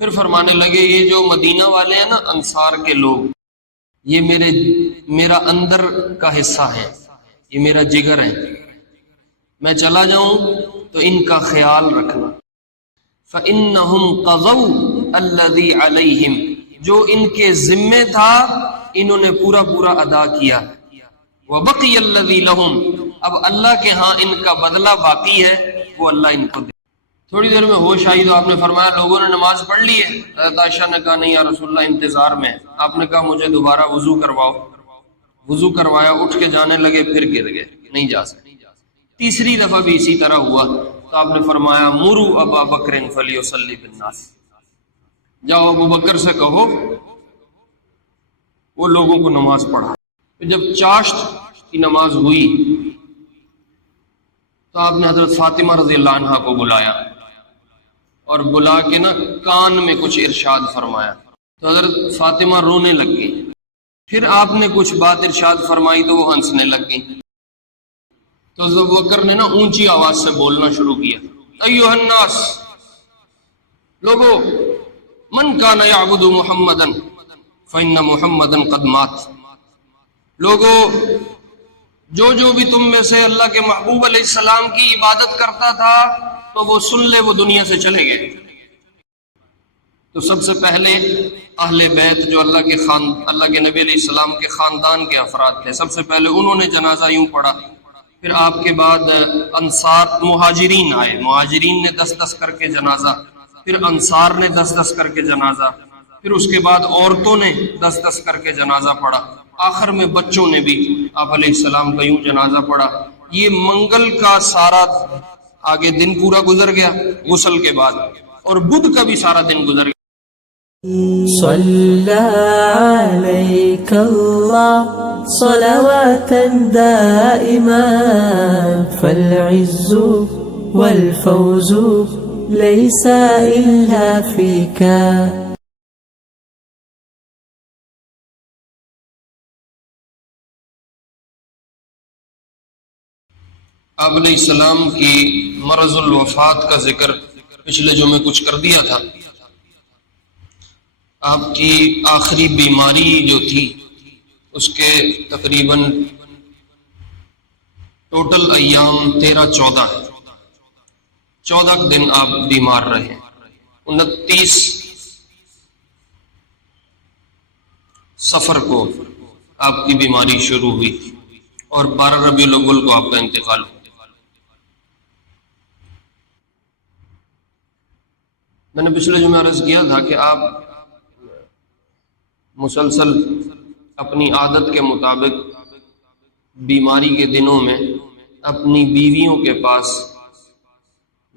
پھر فرمانے لگے یہ جو مدینہ والے ہیں نا، انصار کے لوگ، یہ میرا اندر کا حصہ ہے، یہ میرا جگر ہے، میں چلا جاؤں تو ان کا خیال رکھنا۔ فَإِنَّهُمْ قَضَوْا الَّذِي عَلَيْهِمْ، جو ان کے ذمے تھا انہوں نے پورا پورا ادا کیا۔ وَبَقِيَ الَّذِي لَهُمْ، اب اللہ کے ہاں ان کا بدلہ باقی ہے، وہ اللہ ان کو دے۔ تھوڑی دیر میں ہوش آئی تو آپ نے فرمایا لوگوں نے نماز پڑھ لی ہے؟ حضرت عائشہ نے کہا نہیں یا رسول اللہ، انتظار میں ہے۔ آپ نے کہا مجھے دوبارہ وضو کرواؤ۔ وضو کروایا، اٹھ کے جانے لگے، پھر گر گئے، نہیں جا سکتے۔ تیسری دفعہ بھی اسی طرح ہوا تو آپ نے فرمایا مروا ابا بکر فلیصلی بالناس، جاؤ ابو بکر سے کہو وہ لوگوں کو نماز پڑھا۔ جب چاشت کی نماز ہوئی تو آپ نے حضرت فاطمہ رضی اللہ عنہا کو بلایا اور بلا کے نا کان میں کچھ ارشاد فرمایا تو حضرت فاطمہ رونے لگ گئی۔ پھر آپ نے کچھ بات ارشاد فرمائی تو وہ ہنسنے لگ گئی۔ تو ابو بکر نے نا اونچی آواز سے بولنا شروع کیا، ایھا الناس، لوگو، من کان یعبد محمدا فإن محمدا قد مات، لوگو جو بھی تم میں سے اللہ کے محبوب علیہ السلام کی عبادت کرتا تھا تو وہ سن لے، وہ دنیا سے چلے گئے۔ تو سب سے پہلے اہل بیت جو اللہ کے نبی علیہ السلام کے خاندان کے افراد تھے، سب سے پہلے انہوں نے جنازہ یوں پڑھا۔ پھر آپ کے بعد انصار مہاجرین آئے، مہاجرین نے 10 کر کے جنازہ، پھر انصار نے 10 کر کے جنازہ، پھر اس کے بعد عورتوں نے 10 کر کے جنازہ پڑھا، آخر میں بچوں نے بھی آپ علیہ السلام کا یوں جنازہ پڑھا۔ یہ منگل کا سارا آگے دن پورا گزر گیا غسل کے بعد، اور بدھ کا بھی سارا دن گزر گیا۔ صلى عليك الله صلواتا دائما، فالعز والفوز ليس إلا فيك۔ آپ علیہ السلام کی مرض الوفات کا ذکر پچھلے جمعے کچھ کر دیا تھا۔ آپ کی آخری بیماری جو تھی اس کے تقریباً ٹوٹل ایام 13-14 ہے، 14 دن آپ بیمار رہے۔ 29 صفر کو آپ کی بیماری شروع ہوئی تھی اور 12 ربیع الاول کو آپ کا انتقال ہوا۔ میں نے پچھلے جمعہ عرض کیا تھا کہ آپ مسلسل اپنی عادت کے مطابق بیماری کے دنوں میں اپنی بیویوں کے پاس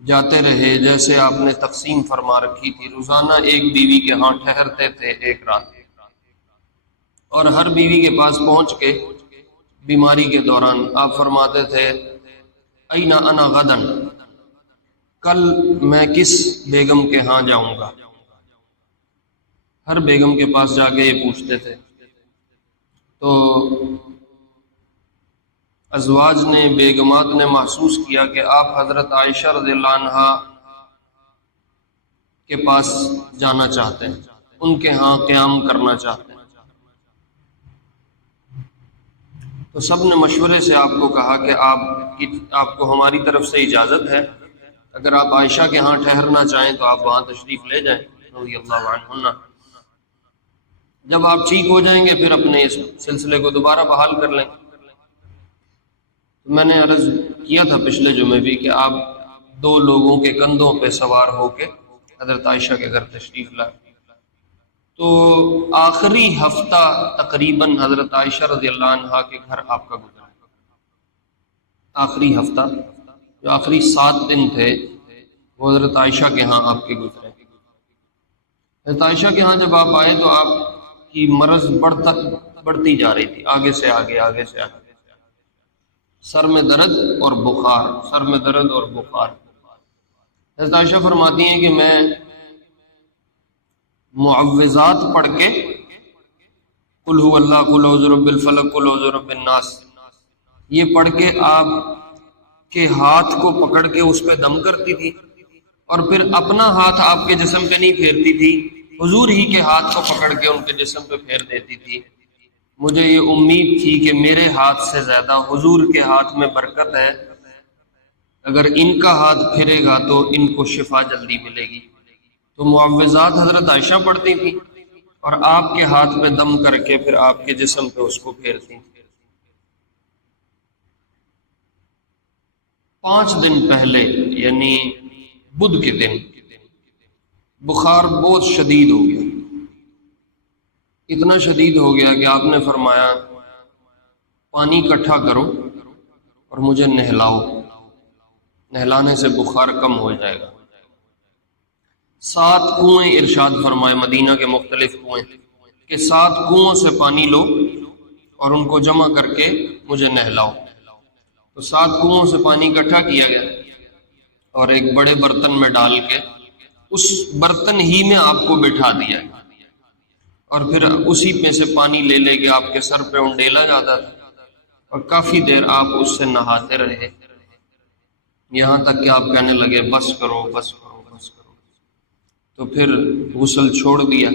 جاتے رہے، جیسے آپ نے تقسیم فرما رکھی تھی، روزانہ ایک بیوی کے ہاں ٹھہرتے تھے ایک رات، اور ہر بیوی کے پاس پہنچ کے بیماری کے دوران آپ فرماتے تھے اینا انا غدن، کل میں کس بیگم کے ہاں جاؤں گا۔ ہر بیگم کے پاس جا کے یہ پوچھتے تھے۔ تو ازواج نے، بیگمات نے محسوس کیا کہ آپ حضرت عائشہ رضی اللہ عنہا کے پاس جانا چاہتے ہیں، ان کے ہاں قیام کرنا چاہتے ہیں۔ تو سب نے مشورے سے آپ کو کہا کہ آپ کو ہماری طرف سے اجازت ہے، اگر آپ عائشہ کے ہاں ٹھہرنا چاہیں تو آپ وہاں تشریف لے جائیں رضی اللہ عنہن۔ جب آپ ٹھیک ہو جائیں گے پھر اپنے اس سلسلے کو دوبارہ بحال کر لیں۔ تو میں نے عرض کیا تھا پچھلے جمعے بھی کہ آپ 2 لوگوں کے کندھوں پہ سوار ہو کے حضرت عائشہ کے گھر تشریف لائے۔ تو آخری ہفتہ تقریباً حضرت عائشہ رضی اللہ عنہا کے گھر آپ کا گزرا، آخری ہفتہ جو آخری 7 دن تھے وہ حضرت عائشہ کے ہاں آپ کے گزرے۔ حضرت عائشہ کے ہاں جب آپ آئے تو آپ کی مرض بڑھتی جا رہی تھی، آگے سے آگے، آگے سے آگے، سر میں درد اور بخار، سر میں درد اور بخار۔ حضرت عائشہ فرماتی ہیں کہ میں معوذات پڑھ کے قل هو اللہ، قل اعوذ برب الفلق، قل اعوذ برب الناس، یہ پڑھ کے آپ کے ہاتھ کو پکڑ کے اس پہ دم کرتی تھی اور پھر اپنا ہاتھ آپ کے جسم پہ نہیں پھیرتی تھی، حضور ہی کے ہاتھ کو پکڑ کے ان کے جسم پہ پھیر دیتی تھی۔ مجھے یہ امید تھی کہ میرے ہاتھ سے زیادہ حضور کے ہاتھ میں برکت ہے، اگر ان کا ہاتھ پھرے گا تو ان کو شفا جلدی ملے گی۔ تو معوذات حضرت عائشہ پڑھتی تھی اور آپ کے ہاتھ پہ دم کر کے پھر آپ کے جسم پہ اس کو پھیرتی۔ 5 دن پہلے یعنی بدھ کے دن بخار بہت شدید ہو گیا، اتنا شدید ہو گیا کہ آپ نے فرمایا پانی اکٹھا کرو اور مجھے نہلاؤ، نہلانے سے بخار کم ہو جائے گا۔ 7 کنویں ارشاد فرمائے، مدینہ کے مختلف کنویں، کہ 7 کنووں سے پانی لو اور ان کو جمع کر کے مجھے نہلاؤ۔ تو 7 کنووں سے پانی اکٹھا کیا گیا اور ایک بڑے برتن میں ڈال کے اس برتن ہی میں آپ کو بٹھا دیا گیا، اور پھر اسی میں سے پانی لے لے کے آپ کے سر پہ انڈیلا جاتا تھا اور کافی دیر آپ اس سے نہاتے رہے، یہاں تک کہ آپ کہنے لگے بس کرو بس کرو بس کرو۔ تو پھر غسل چھوڑ دیا۔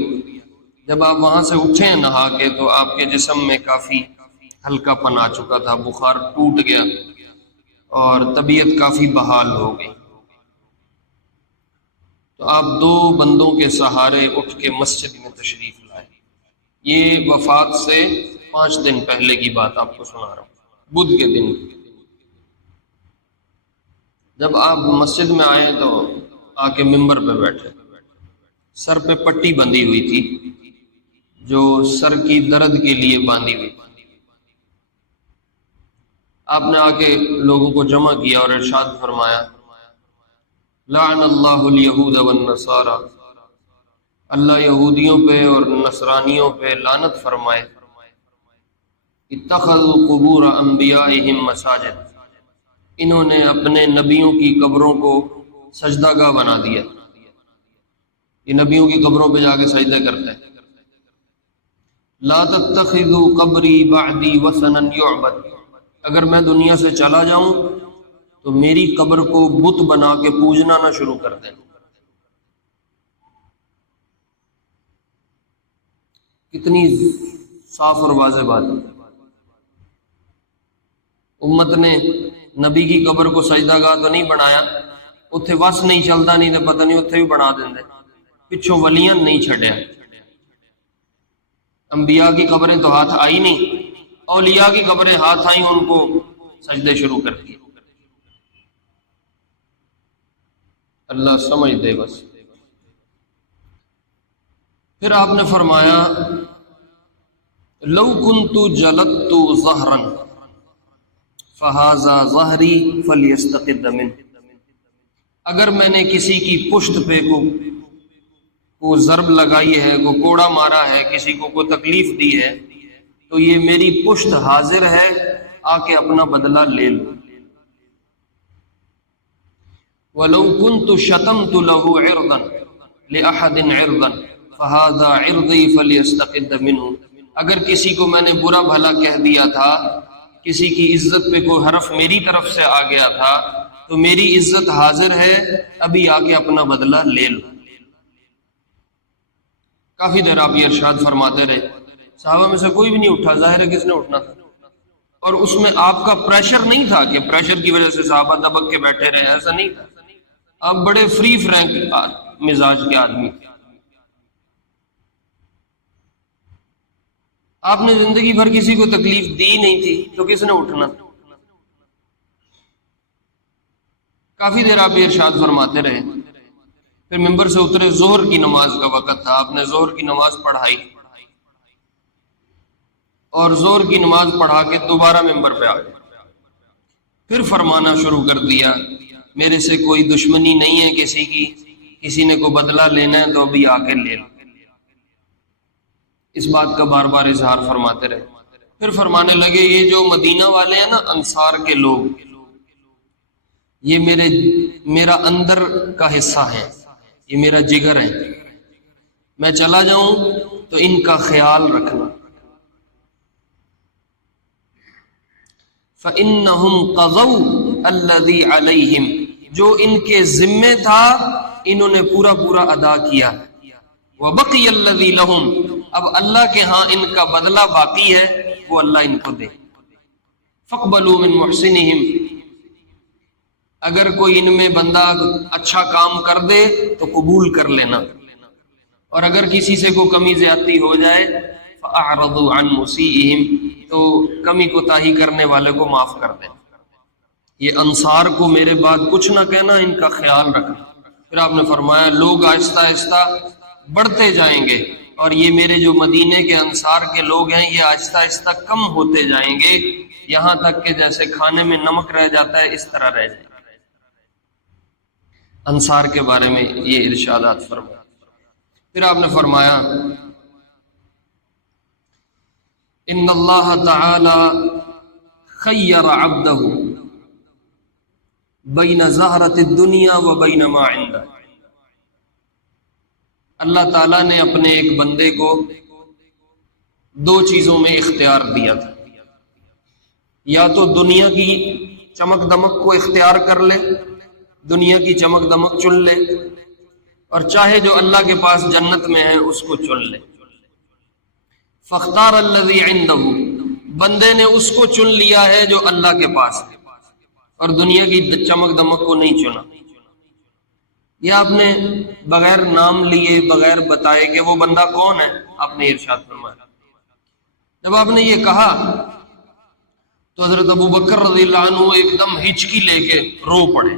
جب آپ وہاں سے اٹھے نہا کے تو آپ کے جسم میں کافی ہلکا پن آ چکا تھا، بخار ٹوٹ گیا اور طبیعت کافی بحال ہو گئی۔ تو آپ 2 بندوں کے سہارے اٹھ کے مسجد میں تشریف لائے۔ یہ وفات سے 5 دن پہلے کی بات آپ کو سنا رہا ہوں، بدھ کے دن۔ جب آپ مسجد میں آئے تو آ کے ممبر پہ بیٹھے، سر پہ پٹی بندھی ہوئی تھی جو سر کی درد کے لیے باندھی ہوئی تھی۔ آپ نے آ کے لوگوں کو جمع کیا اور ارشاد فرمایا لعن اللہ الیہود والنصارى، اللہ یہودیوں پہ اور نصرانیوں پہ لعنت فرمائے، اتخذوا قبور انبیائہم مساجد، انہوں نے اپنے نبیوں کی قبروں کو سجدہ گاہ بنا دیا، یہ نبیوں کی قبروں پہ جا کے سجدہ کرتے ہیں۔ لا تتخذوا قبری بعدی وثنا یعبد، اگر میں دنیا سے چلا جاؤں تو میری قبر کو بت بنا کے پوجنا نہ شروع کر دیں۔ کتنی صاف اور واضح بات ہے۔ امت نے نبی کی قبر کو سجدہ گاہ تو نہیں بنایا، اتھے وس نہیں چلتا، نہیں تو پتہ نہیں اتھے بھی بنا دیں، پچھوں ولیاں نہیں چھڈیا۔ انبیاء کی قبریں تو ہاتھ آئی نہیں، اولیاء کی قبریں ہاتھ آئیں، ان کو سجدے شروع کر دیے۔ اللہ سمجھ دے بس۔ پھر آپ نے فرمایا لو کنت جلدت ظہرا فہذا ظہری فلیستقد منہ، اگر میں نے کسی کی پشت پہ کو ضرب لگائی ہے، کو کوڑا مارا ہے، کسی کو کوئی تکلیف دی ہے، تو یہ میری پشت حاضر ہے، آ کے اپنا بدلہ لے لو۔ وَلَوْ كُنْتُ شَتَمْتُ لَهُ عِرْضًا لِأَحَدٍ عِرْضًا فَهَذَا عِرْضِي فَلْيَسْتَقِدَّ مِنْهُ، اگر کسی کو میں نے برا بھلا کہہ دیا تھا، کسی کی عزت پہ کوئی حرف میری طرف سے آ گیا تھا، تو میری عزت حاضر ہے، ابھی آ کے اپنا بدلہ لے لو۔ کافی دیر آپ یہ ارشاد فرماتے رہے، صحابہ میں سے کوئی بھی نہیں اٹھا، ظاہر ہے کس نے اٹھنا تھا، اور اس میں آپ کا پریشر نہیں تھا کہ پریشر کی وجہ سے صحابہ دبک کے بیٹھے رہے، ایسا نہیں تھا، آپ بڑے فری فرینک مزاج کے آدمی تھے۔ آپ نے زندگی بھر کسی کو تکلیف دی نہیں تھی، تو کس نے اٹھنا تھا؟ کافی دیر آپ یہ ارشاد فرماتے رہے، پھر ممبر سے اترے، ظہر کی نماز کا وقت تھا، آپ نے ظہر کی نماز پڑھائی اور ظہر کی نماز پڑھا کے دوبارہ ممبر پہ آ گئے، پھر فرمانا شروع کر دیا میرے سے کوئی دشمنی نہیں ہے کسی کی، کسی نے کو بدلہ لینا ہے تو ابھی آ کے لے لو۔ اس بات کا بار بار اظہار فرماتے رہے۔ پھر فرمانے لگے یہ جو مدینہ والے ہیں نا، انصار کے لوگ، یہ میرا اندر کا حصہ ہے، یہ میرا جگر ہے، میں چلا جاؤں تو ان کا خیال رکھنا۔ فَإِنَّهُمْ قَضَوْا الَّذِي عَلَيْهِمْ، جو ان کے ذمے تھا انہوں نے پورا پورا ادا کیا. وَبَقِيَ الَّذِي لَهُمْ، اب اللہ کے ہاں ان کا بدلہ باقی ہے، وہ اللہ ان کو دے. فَاقْبَلُوا مِن مُحْسِنِهِمْ، اگر کوئی ان میں بندہ اچھا کام کر دے تو قبول کر لینا، اور اگر کسی سے کوئی کمی زیادتی ہو جائے فَأَعْرَضُوا عَن مُسِيئِهِمْ، تو کمی کوتاہی کرنے والے کو معاف کر دینا. یہ انصار کو میرے بعد کچھ نہ کہنا، ان کا خیال رکھنا. پھر آپ نے فرمایا لوگ آہستہ آہستہ بڑھتے جائیں گے، اور یہ میرے جو مدینے کے انصار کے لوگ ہیں یہ آہستہ آہستہ کم ہوتے جائیں گے، یہاں تک کہ جیسے کھانے میں نمک رہ جاتا ہے اس طرح رہ جائے. انصار کے بارے میں یہ ارشادات فرمایا. پھر آپ نے فرمایا ان اللہ تعالی خیر عبدہ بین زہرۃ الدنیا و بین ما عندہ. اللہ تعالیٰ نے اپنے ایک بندے کو دو چیزوں میں اختیار دیا تھا، یا تو دنیا کی چمک دمک کو اختیار کر لے، دنیا کی چمک دمک چن لے، اور چاہے جو اللہ کے پاس جنت میں ہے اس کو چن لے. فاختار الذی عنده، بندے نے اس کو چن لیا ہے جو اللہ کے پاس ہے، اور دنیا کی چمک دمک کو نہیں چنا. یہ آپ نے بغیر نام لیے، بغیر بتائے کہ وہ بندہ کون ہے، آپ نے ارشاد فرمایا. جب آپ نے یہ کہا تو حضرت ابو بکر رضی اللہ عنہ ایک دم ہچکی لے کے رو پڑے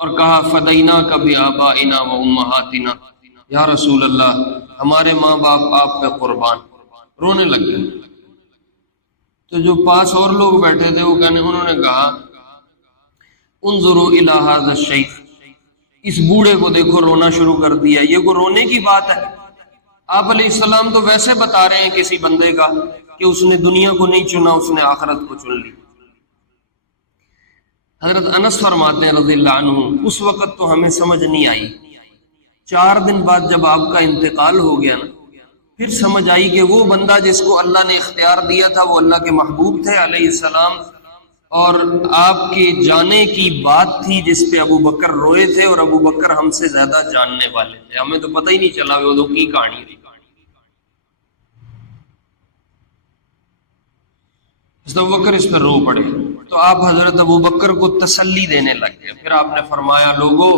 اور کہا فدیناک بآبائنا و امہاتنا، یا رسول اللہ ہمارے ماں باپ آپ پہ قربان. رونے لگ گئے. تو جو پاس اور لوگ بیٹھے تھے انہوں نے کہا انظروا الی ھذا الشیخ، اس بوڑھے کو دیکھو رونا شروع کر دیا، یہ کوئی رونے کی بات ہے؟ آپ علیہ السلام تو ویسے بتا رہے ہیں کسی بندے کا کہ اس نے دنیا کو نہیں چنا، اس نے آخرت کو چن لی. حضرت انس فرماتے ہیں رضی اللہ عنہ اس وقت تو ہمیں سمجھ نہیں آئی، 4 دن بعد جب آپ کا انتقال ہو گیا نا، پھر سمجھ آئی کہ وہ بندہ جس کو اللہ نے اختیار دیا تھا وہ اللہ کے محبوب تھے علیہ السلام، اور آپ کے جانے کی بات تھی جس پہ ابو بکر روئے تھے، اور ابو بکر ہم سے زیادہ جاننے والے تھے، ہمیں تو پتہ ہی نہیں چلا وہ کی کہانی تھی. ابو بکر اس پہ رو پڑے تو آپ حضرت ابو بکر کو تسلی دینے لگ گئے. پھر آپ نے فرمایا لوگو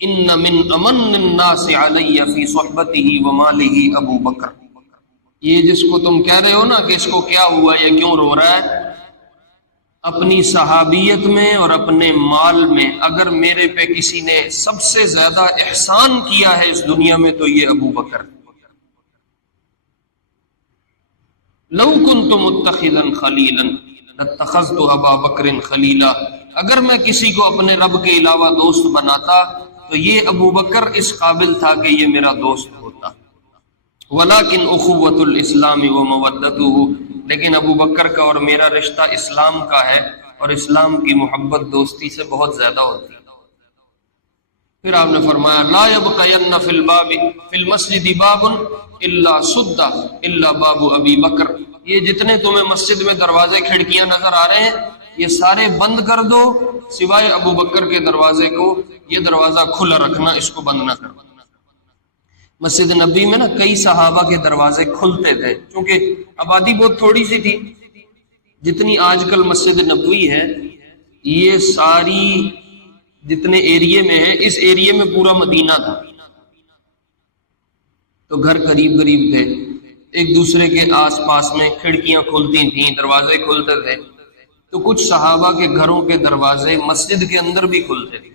ان من امن الناس علی فی صحبتہ و مالہ ابو بکر، یہ جس کو تم کہہ رہے ہو نا کہ اس کو کیا ہوا، یہ کیوں رو رہا ہے، اپنی صحابیت میں اور اپنے مال میں اگر میرے پہ کسی نے سب سے زیادہ احسان کیا ہے اس دنیا میں تو یہ ابو بکر. لو کنت متخذا خلیلا لاتخذت ابا بکر خلیلا، اگر میں کسی کو اپنے رب کے علاوہ دوست بناتا تو یہ ابو بکر اس قابل تھا کہ یہ میرا دوست ہوتا. ولیکن اخوۃ الاسلام و مودتہ، لیکن ابو بکر کا اور میرا رشتہ اسلام کا ہے، اور اسلام کی محبت دوستی سے بہت زیادہ ہوتی ہے. پھر آپ نے فرمایا لا یبقین فی الباب فی المسجد باب الا سد الا باب ابی بکر، یہ جتنے تمہیں مسجد میں دروازے کھڑکیاں نظر آ رہے ہیں یہ سارے بند کر دو سوائے ابو بکر کے دروازے کو، یہ دروازہ کھلا رکھنا، اس کو بند نہ کرنا. مسجد نبی میں نا کئی صحابہ کے دروازے کھلتے تھے، کیونکہ آبادی بہت تھوڑی سی تھی. جتنی آج کل مسجد نبوی ہے یہ ساری جتنے ایریے میں ہے، اس ایریے میں پورا مدینہ تھا، تو گھر قریب قریب تھے، ایک دوسرے کے آس پاس میں کھڑکیاں کھلتی تھیں، دروازے کھلتے تھے. تو کچھ صحابہ کے گھروں کے دروازے مسجد کے اندر بھی کھلتے تھے.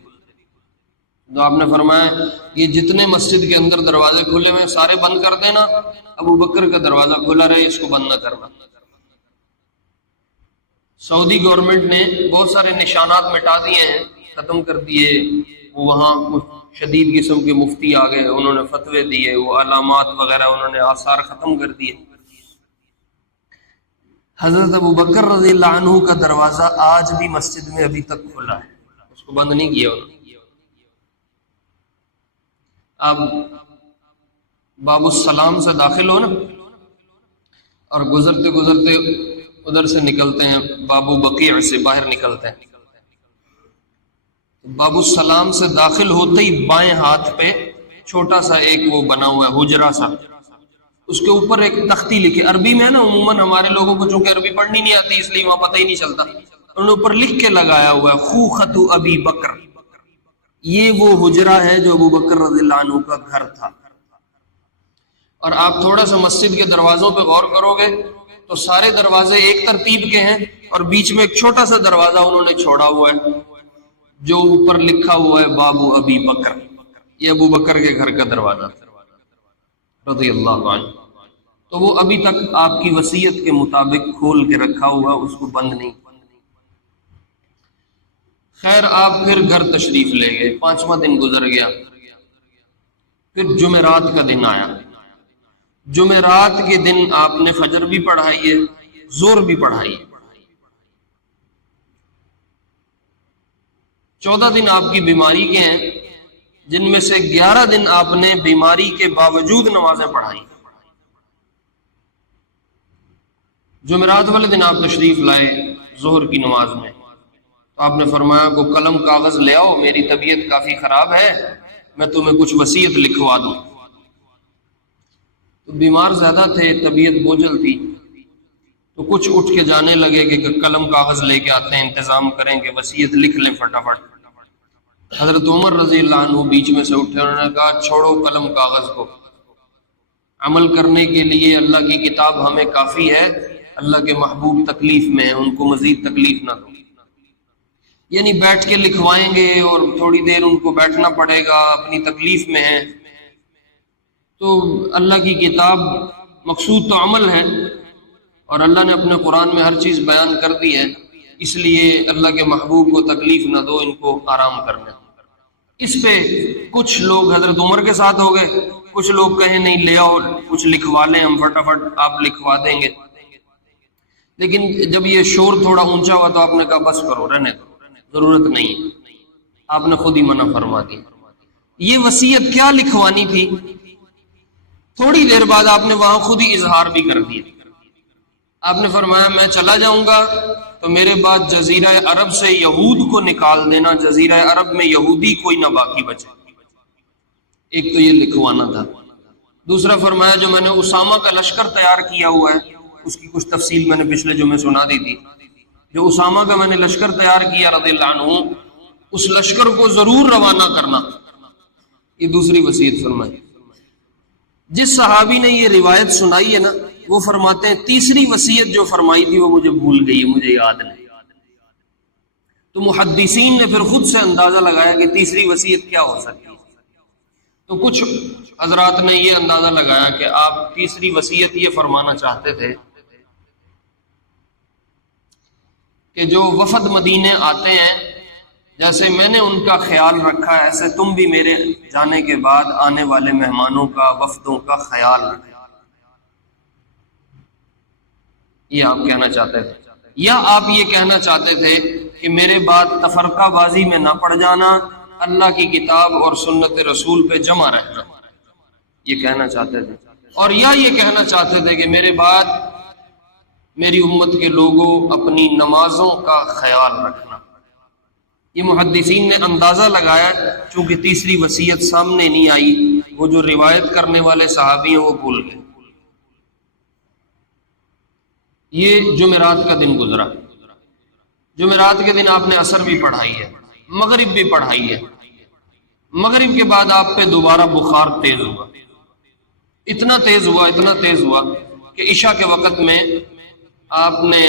تو آپ نے فرمایا یہ جتنے مسجد کے اندر دروازے کھلے ہوئے سارے بند کر دینا، ابو بکر کا دروازہ کھلا رہے، اس کو بند نہ کرنا. سعودی گورنمنٹ نے بہت سارے نشانات مٹا دیے ہیں، ختم کر دیے، وہاں کچھ شدید قسم کے مفتی آ گئے، انہوں نے فتوے دیے، وہ علامات وغیرہ انہوں نے آثار ختم کر دیے. حضرت ابو بکر رضی اللہ عنہ کا دروازہ آج بھی مسجد میں ابھی تک کھلا ہے، اس کو بند نہیں کیا انہوں نے. آپ باب السلام سے داخل ہو نا اور گزرتے گزرتے ادھر سے نکلتے ہیں، بابو بقیع سے باہر نکلتے ہیں، باب السلام سے داخل ہوتے ہی بائیں ہاتھ پہ چھوٹا سا ایک وہ بنا ہوا ہے حجرہ سا، اس کے اوپر ایک تختی لکھی، عربی میں ہے نا، عموماً ہمارے لوگوں کو چونکہ عربی پڑھنی نہیں آتی اس لیے وہاں پتہ ہی نہیں چلتا، انہوں نے اوپر لکھ کے لگایا ہوا ہے خوخت ابی بکر، یہ وہ حجرہ ہے جو ابو بکر رضی اللہ عنہ کا گھر تھا۔ اور آپ تھوڑا سا مسجد کے دروازوں پہ غور کرو گے تو سارے دروازے ایک ترتیب کے ہیں، اور بیچ میں ایک چھوٹا سا دروازہ انہوں نے چھوڑا ہوا ہے جو اوپر لکھا ہوا ہے بابو ابی بکر، یہ ابو بکر کے گھر کا دروازہ رضی اللہ عنہ، تو وہ ابھی تک آپ کی وصیت کے مطابق کھول کے رکھا ہوا، اس کو بند نہیں۔ خیر آپ پھر گھر تشریف لے گئے، 5واں دن گزر گیا، پھر جمعرات کا دن آیا۔ جمعرات کے دن آپ نے فجر بھی پڑھائی ہے، ظہر بھی پڑھائی ہے۔ 14 دن آپ کی بیماری کے ہیں، جن میں سے 11 دن آپ نے بیماری کے باوجود نمازیں پڑھائی۔ جمعرات والے دن آپ تشریف لائے ظہر کی نماز میں، تو آپ نے فرمایا کو قلم کاغذ لے آؤ، میری طبیعت کافی خراب ہے، میں تمہیں کچھ وصیت لکھوا دوں۔ تو بیمار زیادہ تھے، طبیعت بوجھل تھی، تو کچھ اٹھ کے جانے لگے کہ قلم کاغذ لے کے آتے ہیں، انتظام کریں کہ وصیت لکھ لیں فٹافٹ۔ حضرت عمر رضی اللہ عنہ بیچ میں سے اٹھے، انہوں نے کہا چھوڑو قلم کاغذ کو، عمل کرنے کے لیے اللہ کی کتاب ہمیں کافی ہے، اللہ کے محبوب تکلیف میں ہیں، ان کو مزید تکلیف نہ دو۔ یعنی بیٹھ کے لکھوائیں گے اور تھوڑی دیر ان کو بیٹھنا پڑے گا، اپنی تکلیف میں ہے، تو اللہ کی کتاب مقصود تو عمل ہے، اور اللہ نے اپنے قرآن میں ہر چیز بیان کر دی ہے، اس لیے اللہ کے محبوب کو تکلیف نہ دو، ان کو آرام کرنے۔ اس پہ کچھ لوگ حضرت عمر کے ساتھ ہو گئے، کچھ لوگ کہیں نہیں لے آؤ کچھ لکھوا لیں ہم فٹافٹ، آپ لکھوا دیں گے۔ لیکن جب یہ شور تھوڑا اونچا ہوا تو آپ نے کہا بس کرو، رہنے دو، ضرورت نہیں، آپ نے خود ہی منع فرما دی۔ یہ وصیت کیا لکھوانی تھی، تھوڑی دیر بعد آپ نے وہاں خود ہی اظہار بھی کر دیا۔ آپ نے فرمایا میں چلا جاؤں گا تو میرے بعد جزیرہ عرب سے یہود کو نکال دینا، جزیرہ عرب میں یہودی کوئی نہ باقی بچے۔ ایک تو یہ لکھوانا تھا۔ دوسرا فرمایا جو میں نے اسامہ کا لشکر تیار کیا ہوا ہے، اس کی کچھ تفصیل میں نے پچھلے جمعے سنا دی تھی، جو اسامہ کا میں نے لشکر تیار کیا رضی اللہ عنہ، اس لشکر کو ضرور روانہ کرنا۔ یہ دوسری وصیت فرمائی۔ جس صحابی نے یہ روایت سنائی ہے نا، وہ فرماتے ہیں تیسری وصیت جو فرمائی تھی وہ مجھے بھول گئی ہے، مجھے یاد نہیں۔ تو محدثین نے پھر خود سے اندازہ لگایا کہ تیسری وصیت کیا ہو سکتی ہے، تو کچھ حضرات نے یہ اندازہ لگایا کہ آپ تیسری وصیت یہ فرمانا چاہتے تھے کہ جو وفد مدینے آتے ہیں، جیسے میں نے ان کا خیال رکھا ہے ایسے تم بھی میرے جانے کے بعد آنے والے مہمانوں کا، وفدوں کا خیال رکھیں۔ یہ آپ کہنا چاہتے تھے، یا آپ یہ کہنا چاہتے تھے کہ میرے بعد تفرقہ بازی میں نہ پڑ جانا، اللہ کی کتاب اور سنت رسول پہ جمع رہنا، یہ کہنا چاہتے تھے۔ اور یا یہ کہنا چاہتے تھے کہ میرے بعد میری امت کے لوگوں اپنی نمازوں کا خیال رکھنا۔ یہ محدثین نے اندازہ لگایا، چونکہ تیسری وصیت سامنے نہیں آئی، وہ جو روایت کرنے والے صحابی ہیں وہ بھول گئے۔ یہ جمعرات کا دن گزرا۔ جمعرات کے دن آپ نے عصر بھی پڑھائی ہے، مغرب بھی پڑھائی ہے۔ مغرب کے بعد آپ پہ دوبارہ بخار تیز ہوا، اتنا تیز ہوا کہ عشاء کے وقت میں آپ نے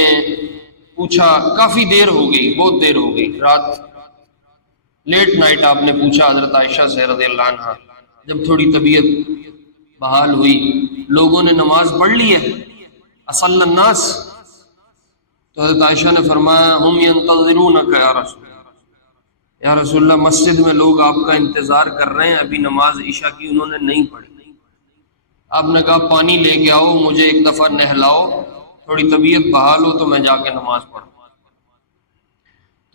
پوچھا، کافی دیر ہو گئی، بہت دیر ہو گئی، رات لیٹ نائٹ آپ نے پوچھا حضرت عائشہ سے رضی اللہ عنہا، جب تھوڑی طبیعت بحال ہوئی، لوگوں نے نماز پڑھ لی ہے، اصل الناس، تو حضرت عائشہ نے فرمایا ہم ینتظرونک یا رسول اللہ، مسجد میں لوگ آپ کا انتظار کر رہے ہیں، ابھی نماز عشاء کی انہوں نے نہیں پڑھی۔ آپ نے کہا پانی لے کے آؤ، مجھے ایک دفعہ نہلاؤ، تھوڑی طبیعت بحال ہو تو میں جا کے نماز پڑھوں۔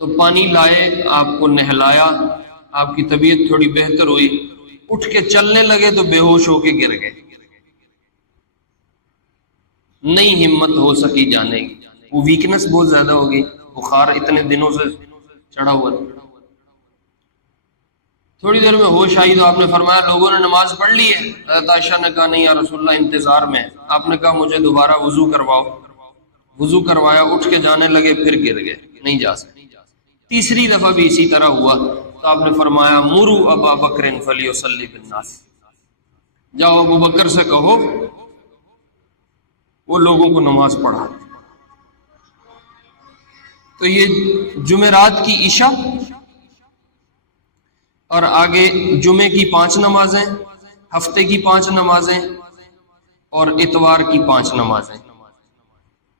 تو پانی لائے، آپ کو نہلایا، آپ کی طبیعت تھوڑی بہتر ہوئی، اٹھ کے چلنے لگے تو بے ہوش ہو کے گر گئے، نہیں ہمت ہو سکی جانے کی، وہ ویکنس بہت زیادہ ہو گئی، بخار اتنے دنوں سے چڑھا ہوا تھا۔ تھوڑی دیر میں ہوش آئی تو آپ نے فرمایا لوگوں نے نماز پڑھ لی ہے؟ حضرت عائشہ نے کہا نہیں یا رسول اللہ انتظار میں ہے۔ آپ نے کہا مجھے دوبارہ وضو کرواؤ۔ وضو کروایا، اٹھ کے جانے لگے، پھر گر گئے، نہیں جا سکے۔ تیسری دفعہ بھی اسی طرح ہوا تو آپ نے فرمایا مروا ابا بکر فلیصلی بالناس، جاؤ ابو بکر سے کہو وہ لوگوں کو نماز پڑھا۔ تو یہ جمعرات کی عشاء اور آگے جمعے کی 5 نمازیں، ہفتے کی 5 نمازیں اور اتوار کی 5 نمازیں،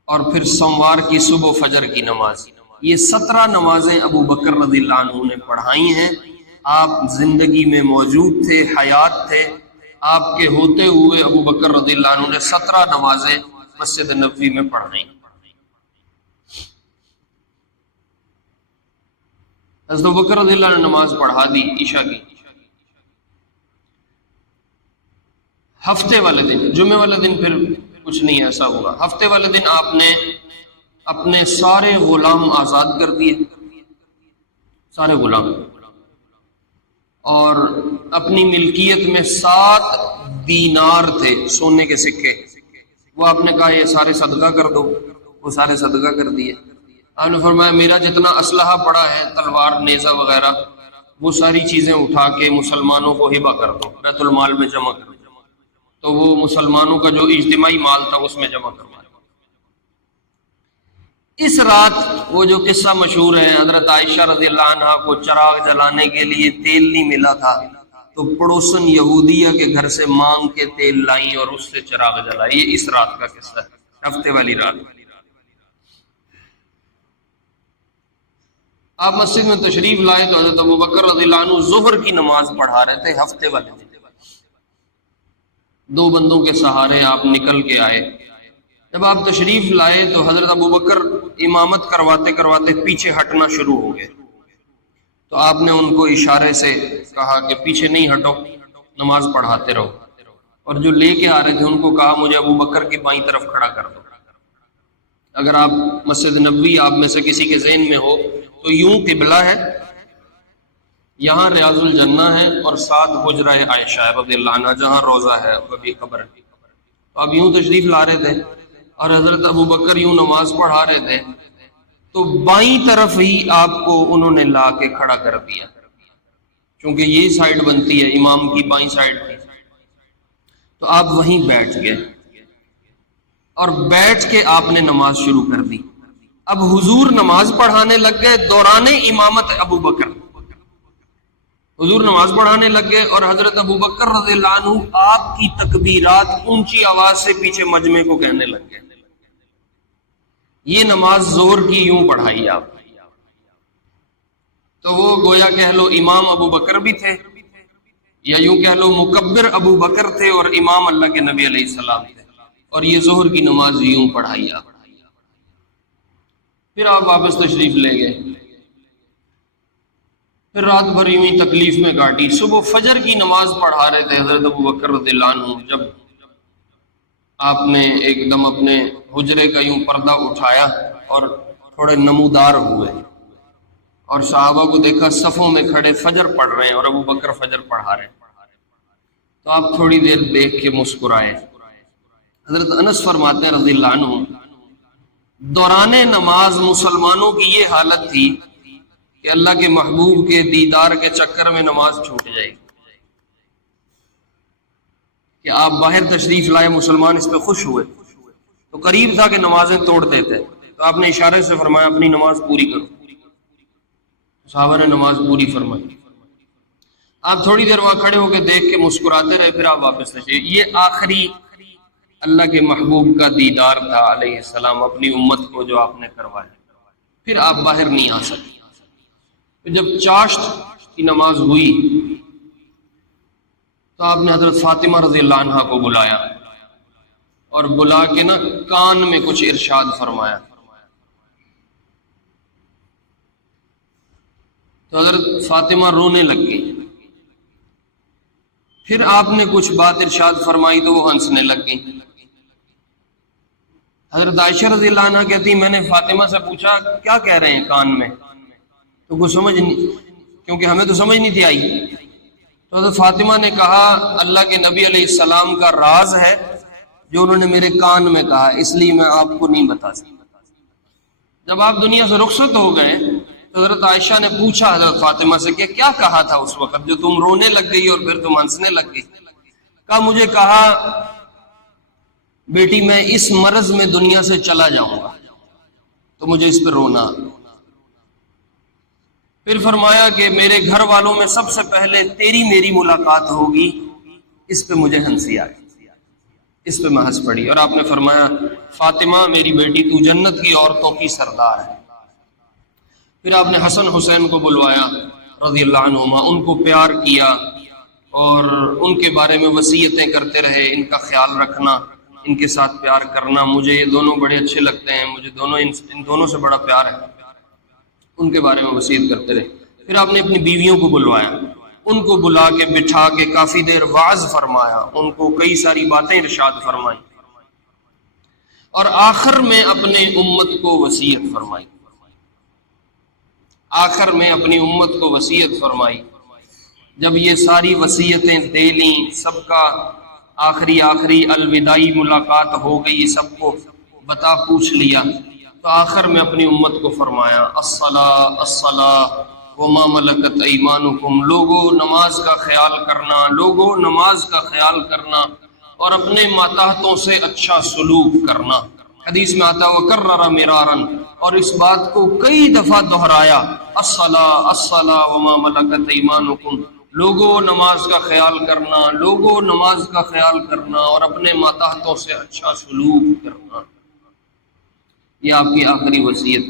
اور پھر سوموار کی صبح فجر کی نماز۔ یہ 17 نمازیں ابو بکر رضی اللہ عنہ نے پڑھائی ہیں۔ آپ زندگی میں موجود تھے، حیات تھے، آپ کے ہوتے ہوئے ابو بکر رضی اللہ عنہ نے 17 نمازیں مسجد نبوی میں پڑھائیں۔ حضرت ابو بکر رضی اللہ عنہ نے نماز پڑھا دی عشاء کی۔ ہفتے والے دن، جمعے والے دن پھر کچھ نہیں ایسا ہوا۔ ہفتے والے دن آپ نے اپنے سارے غلام آزاد کر دیے، سارے غلام، اور اپنی ملکیت میں 7 دینار تھے سونے کے سکے، وہ آپ نے کہا یہ سارے صدقہ کر دو، وہ سارے صدقہ کر دیے۔ آپ نے فرمایا میرا جتنا اسلحہ پڑا ہے، تلوار، نیزہ وغیرہ، وہ ساری چیزیں اٹھا کے مسلمانوں کو ہبہ کر دو، بیت المال میں جمع کر دو۔ تو وہ مسلمانوں کا جو اجتماعی مال تھا اس میں جمع کروایا۔ اس رات وہ جو قصہ مشہور ہے، حضرت عائشہ رضی اللہ عنہا کو چراغ جلانے کے لیے تیل نہیں ملا تھا تو پڑوسن یہودیہ کے گھر سے مانگ کے تیل لائیں اور اس سے چراغ جلائی۔ یہ اس رات کا قصہ ہے، ہفتے والی رات۔ آپ مسجد میں تشریف لائے تو حضرت ابو بکر رضی اللہ عنہ ظہر کی نماز پڑھا رہے تھے ہفتے والے دن۔ 2 بندوں کے سہارے آپ نکل کے آئے۔ جب آپ تشریف لائے تو حضرت ابو بکر امامت کرواتے کرواتے پیچھے ہٹنا شروع ہو گئے، تو آپ نے ان کو اشارے سے کہا کہ پیچھے نہیں ہٹو، نماز پڑھاتے رہو، اور جو لے کے آ رہے تھے ان کو کہا مجھے ابو بکر کی بائیں طرف کھڑا کر دو۔ اگر آپ مسجد نبوی آپ میں سے کسی کے ذہن میں ہو تو یوں قبلہ ہے، یہاں ریاض الجنہ ہے، اور ساتھ حجرہ عائشہ رضی اللہ عنہ جہاں روزہ ہے کبھی قبر ہے۔ تو آپ یوں تشریف لا رہے تھے اور حضرت ابو بکر یوں نماز پڑھا رہے تھے تو بائیں طرف ہی آپ کو انہوں نے لا کے کھڑا کر دیا، چونکہ یہ سائیڈ بنتی ہے امام کی، بائیں سائیڈ کی، تو آپ وہیں بیٹھ گئے اور بیٹھ کے آپ نے نماز شروع کر دی۔ اب حضور نماز پڑھانے لگ گئے دوران امامت ابو بکر، حضور نماز پڑھانے لگ گئے اور حضرت ابو بکر رضی اللہ عنہ آپ کی تکبیرات اونچی آواز سے پیچھے مجمع کو کہنے لگ گئے۔ یہ نماز زور کی یوں پڑھائی آپ، تو وہ گویا کہہ لو امام ابو بکر بھی تھے، یا یوں کہہ لو مکبر ابو بکر تھے اور امام اللہ کے نبی علیہ السلام تھے، اور یہ ظہر کی نماز یوں پڑھائی آپ۔ پھر آپ واپس تشریف لے گئے، پھر رات بھر یوں ہی تکلیف میں کاٹی۔ صبح فجر کی نماز پڑھا رہے تھے حضرت ابو بکر رضی اللہ عنہ، جب آپ نے ایک دم اپنے حجرے کا یوں پردہ اٹھایا اور تھوڑے نمودار ہوئے اور صحابہ کو دیکھا صفوں میں کھڑے فجر پڑھ رہے ہیں اور ابو بکر فجر پڑھا رہے ہیں، تو آپ تھوڑی دیر دیکھ کے مسکرائے۔ حضرت انس فرماتے ہیں رضی اللہ عنہ، دوران نماز مسلمانوں کی یہ حالت تھی کہ اللہ کے محبوب کے دیدار کے چکر میں نماز چھوٹ جائے گی، کہ آپ باہر تشریف لائے، مسلمان اس پہ خوش ہوئے تو قریب تھا کہ نمازیں توڑ دیتے، تو آپ نے اشارے سے فرمایا اپنی نماز پوری کرو۔ صحابہ نے نماز پوری فرمائی۔ آپ تھوڑی دیر وہاں کھڑے ہو کے دیکھ کے مسکراتے رہے، پھر آپ واپس تشریف۔ یہ آخری اللہ کے محبوب کا دیدار تھا علیہ السلام اپنی امت کو جو آپ نے کروایا، پھر آپ باہر نہیں آ سکتے۔ جب چاشت کی نماز ہوئی تو آپ نے حضرت فاطمہ رضی اللہ عنہا کو بلایا اور بلا کے نا کان میں کچھ ارشاد فرمایا، تو حضرت فاطمہ رونے لگ گئی۔ پھر آپ نے کچھ بات ارشاد فرمائی تو وہ ہنسنے لگ گئی۔ حضرت عائشہ رضی اللہ عنہ کہتی میں نے فاطمہ سے پوچھا کیا کہہ رہے ہیں کان میں، تو کچھ سمجھ نہیں، کیونکہ ہمیں تو سمجھ نہیں تھی آئی، تو حضرت فاطمہ نے کہا اللہ کے نبی علیہ السلام کا راز ہے جو انہوں نے میرے کان میں کہا، اس لیے میں آپ کو نہیں بتا سکتا۔ جب آپ دنیا سے رخصت ہو گئے تو حضرت عائشہ نے پوچھا حضرت فاطمہ سے کہ کیا کہا تھا اس وقت جو تم رونے لگ گئی اور پھر تم ہنسنے لگ گئی؟ کہا مجھے کہا بیٹی میں اس مرض میں دنیا سے چلا جاؤں گا تو مجھے اس پہ رونا۔ پھر فرمایا کہ میرے گھر والوں میں سب سے پہلے تیری میری ملاقات ہوگی، اس پہ مجھے ہنسی آئی، اس پہ میں ہنس پڑی۔ اور آپ نے فرمایا فاطمہ میری بیٹی تو جنت کی عورتوں کی سردار ہے۔ پھر آپ نے حسن حسین کو بلوایا رضی اللہ عنہما، ان کو پیار کیا اور ان کے بارے میں وصیتیں کرتے رہے، ان کا خیال رکھنا، ان کے ساتھ پیار کرنا، مجھے یہ دونوں بڑے اچھے لگتے ہیں، مجھے ان دونوں سے بڑا پیار ہے، ان کے بارے میں وصیت کرتے رہے۔ پھر آپ نے اپنی بیویوں کو بلوایا، ان کو بلا کے بٹھا کے کافی دیر وعظ فرمایا، ان کو کئی ساری باتیں ارشاد فرمائیں، اور آخر میں اپنے امت کو وصیت فرمائی، آخر میں اپنی امت کو وصیت فرمائی۔ جب یہ ساری وصیتیں دے لیں، سب کا آخری الوداعی ملاقات ہو گئی، سب کو بتا پوچھ لیا، تو آخر میں اپنی امت کو فرمایا الصلاۃ الصلاۃ وما ملکت ایمانکم، لوگو نماز کا خیال کرنا، لوگو نماز کا خیال کرنا اور اپنے ماتحتوں سے اچھا سلوک کرنا۔ حدیث میں آتا وکرر مرارا، اور اس بات کو کئی دفعہ دہرایا، الصلاۃ الصلاۃ وما ملکت ایمانکم، لوگوں نماز کا خیال کرنا، لوگوں نماز کا خیال کرنا اور اپنے ماتحتوں سے اچھا سلوک کرنا۔ یہ آپ کی آخری وصیت۔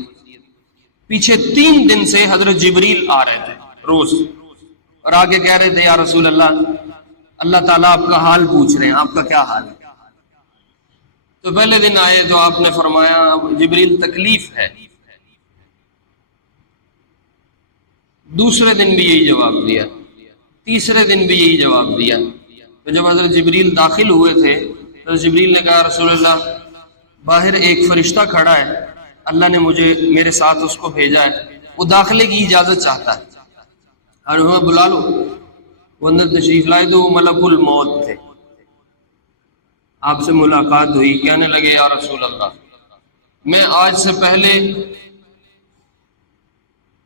پیچھے 3 دن سے حضرت جبریل آ رہے تھے روز، اور آگے کہہ رہے تھے یا رسول اللہ، اللہ تعالیٰ آپ کا حال پوچھ رہے ہیں، آپ کا کیا حال ہے؟ تو پہلے دن آئے تو آپ نے فرمایا جبریل تکلیف ہے، دوسرے دن بھی یہی جواب دیا، تیسرے دن بھی یہی جواب دیا۔ تو جب حضرت جبریل داخل ہوئے تھے تو جبریل نے کہا رسول اللہ باہر ایک فرشتہ کھڑا ہے، اللہ نے میرے ساتھ اس کو بھیجا ہے، وہ داخلے کی اجازت چاہتا ہے، اور وہاں بلا لو۔ وہ اندر تشریف لائے تو وہ ملک الموت تھے، آپ سے ملاقات ہوئی، کہنے لگے یا رسول اللہ میں آج سے پہلے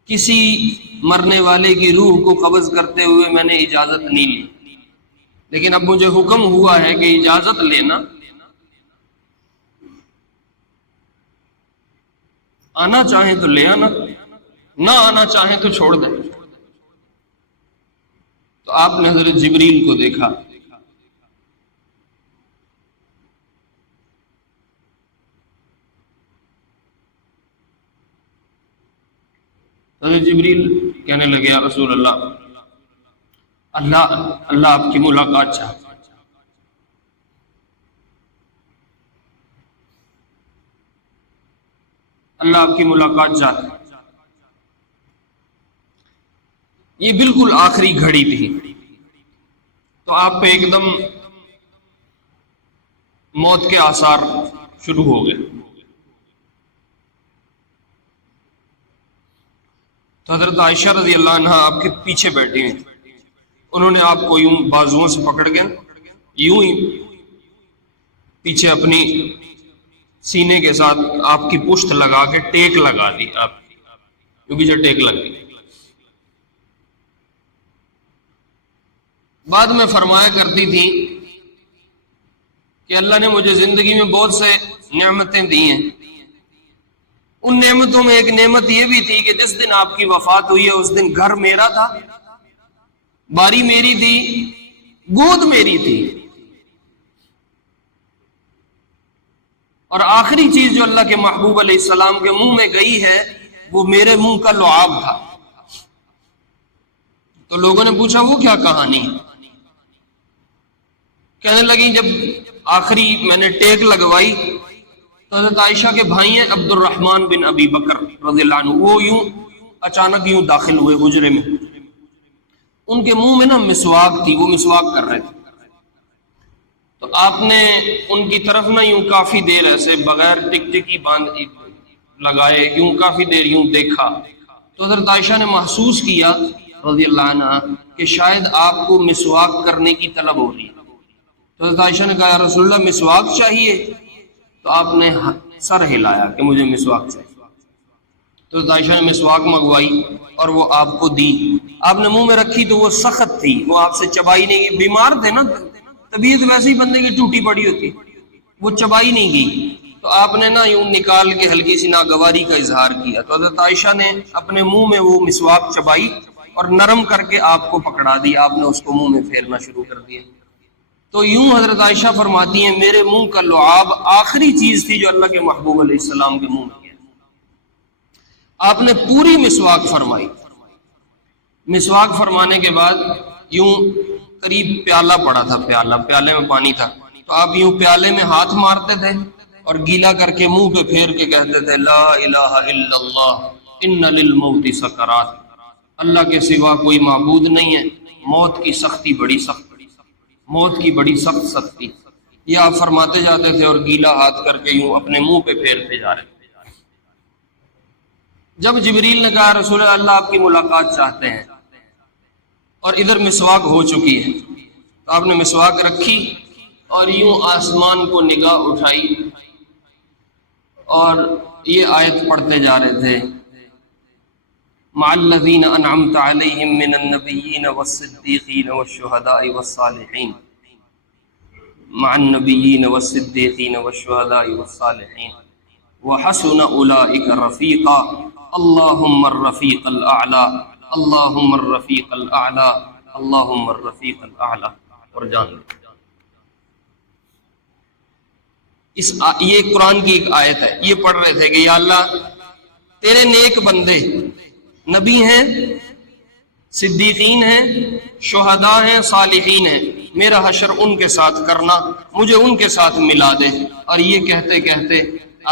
کسی مرنے والے کی روح کو قبض کرتے ہوئے میں نے اجازت نہیں لی، لیکن اب مجھے حکم ہوا ہے کہ اجازت لینا، آنا چاہیں تو لے آنا، نہ آنا چاہیں تو چھوڑ دیں۔ تو آپ نے حضرت جبریل کو دیکھا، حضرت جبریل کہنے لگے یا رسول اللہ اللہ آپ کی ملاقات چاہتا، اللہ آپ کی ملاقات چاہتا۔ یہ بالکل آخری گھڑی تھی، تو آپ پہ ایک دم موت کے آثار شروع ہو گئے۔ تو حضرت عائشہ رضی اللہ عنہا آپ کے پیچھے بیٹھی ہوئی تھی، انہوں نے آپ کو یوں بازوؤں سے پکڑ کے یوں ہی پیچھے اپنی سینے کے ساتھ آپ کی پشت لگا کے ٹیک لگا دی، آپ کی پیچھے ٹیک لگ گئی۔ بعد میں فرمایا کرتی تھی کہ اللہ نے مجھے زندگی میں بہت سے نعمتیں دی ہیں، ان نعمتوں میں ایک نعمت یہ بھی تھی کہ جس دن آپ کی وفات ہوئی ہے اس دن گھر میرا تھا، باری میری تھی، گود میری تھی، اور آخری چیز جو اللہ کے محبوب علیہ السلام کے منہ میں گئی ہے وہ میرے منہ کا لعاب تھا۔ تو لوگوں نے پوچھا وہ کیا کہانی ہے؟ کہنے لگی جب آخری میں نے ٹیک لگوائی تو حضرت عائشہ کے بھائی ہیں عبد الرحمن بن ابی بکر رضی اللہ عنہ، وہ یوں اچانک یوں داخل ہوئے حجرے میں، ان کے منہ میں نا مسواک تھی، وہ مسواک کر رہے تھے، تو آپ نے ان کی طرف نا یوں کافی دیر ایسے بغیر ٹک ٹکی باندھ لگائے یوں کافی دیر یوں دیکھا، تو حضرت عائشہ نے محسوس کیا رضی اللہ عنہ کہ شاید آپ کو مسواک کرنے کی طلب ہو رہی ہے. تو حضرت عائشہ نے کہا یا رسول اللہ مسواک چاہیے؟ تو آپ نے سر ہلایا کہ مجھے مسواک چاہیے. تو حضرت عائشہ نے مسواک منگوائی اور وہ آپ کو دی. آپ نے منہ میں رکھی تو وہ سخت تھی, وہ آپ سے چبائی نہیں گئی. بیمار تھے نا, طبیعت ویسے ہی بندے کی ٹوٹی پڑی ہوتی, وہ چبائی نہیں گئی. تو آپ نے نا یوں نکال کے ہلکی سی ناگواری کا اظہار کیا. تو حضرت عائشہ نے اپنے منہ میں وہ مسواک چبائی اور نرم کر کے آپ کو پکڑا دی. آپ نے اس کو منہ میں پھیرنا شروع کر دیا. تو یوں حضرت عائشہ فرماتی ہیں میرے منہ کا لعاب آخری چیز تھی جو اللہ کے محبوب علیہ السلام کے منہ میں گیا. آپ نے پوری مسواک فرمائی. مسواک فرمانے کے بعد یوں قریب پیالہ پڑا تھا, پیالے میں پانی تھا, تو آپ یوں پیالے میں ہاتھ مارتے تھے اور گیلا کر کے منہ پہ پھیر کے کہتے تھے لا الہ الا اللہ ان للموت سکرات, اللہ کے سوا کوئی معبود نہیں ہے, موت کی سختی بڑی سخت, موت کی بڑی سخت سختی. یہ آپ فرماتے جاتے تھے اور گیلا ہاتھ کر کے یوں اپنے منہ پہ پھیرتے جا رہے تھے. جب جبریل نے کہا رسول اللہ آپ کی ملاقات چاہتے ہیں اور ادھر مسواک ہو چکی ہے, تو آپ نے مسواک رکھی اور یوں آسمان کو نگاہ اٹھائی اور یہ آیت پڑھتے جا رہے تھے مع الذین انعمت علیہم من النبیین والصدیقین والشہداء والصالحین, مع النبیین والصدیقین والشہداء والصالحین وحسن اولئک رفیقا اللہم الرفیق الاعلی اللہم الرفیق الاعلی اللہم الرفیق الاعلی. اور جان لو یہ قرآن کی ایک آیت ہے. یہ پڑھ رہے تھے کہ یا اللہ تیرے نیک بندے نبی ہیں, صدیقین ہیں, شہداء ہیں, صالحین ہیں, میرا حشر ان کے ساتھ کرنا, مجھے ان کے ساتھ ملا دے. اور یہ کہتے کہتے